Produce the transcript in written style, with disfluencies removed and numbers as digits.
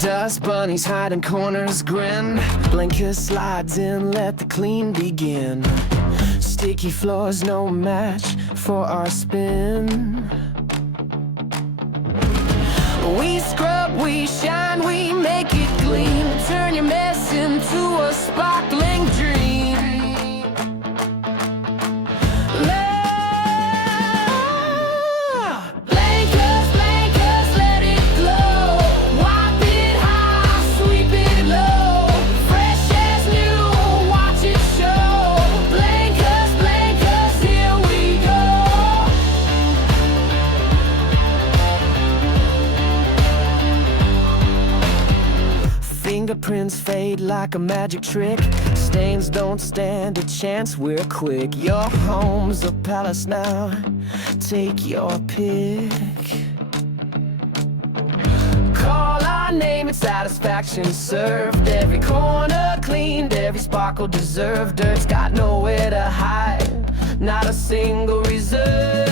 Dust bunnies hide in corners, grin. Blancus slides in, let the clean begin. Sticky floors, no match for our spin. We scrub, we shine, we make it gleam. Turn your mess into a sparkling dream. Blancus, Blancus, let it glow. Wipe it high, sweep it low. Fresh as new, watch it show. Blancus, Blancus, here we go. Fingerprints fade like a magic trick. Stains don't stand a chance, we're quick. Your home's a palace now, take your pick. Call our name and satisfaction served. Every corner cleaned, every sparkle deserved. Dirt's got nowhere to hide, not a single reserve.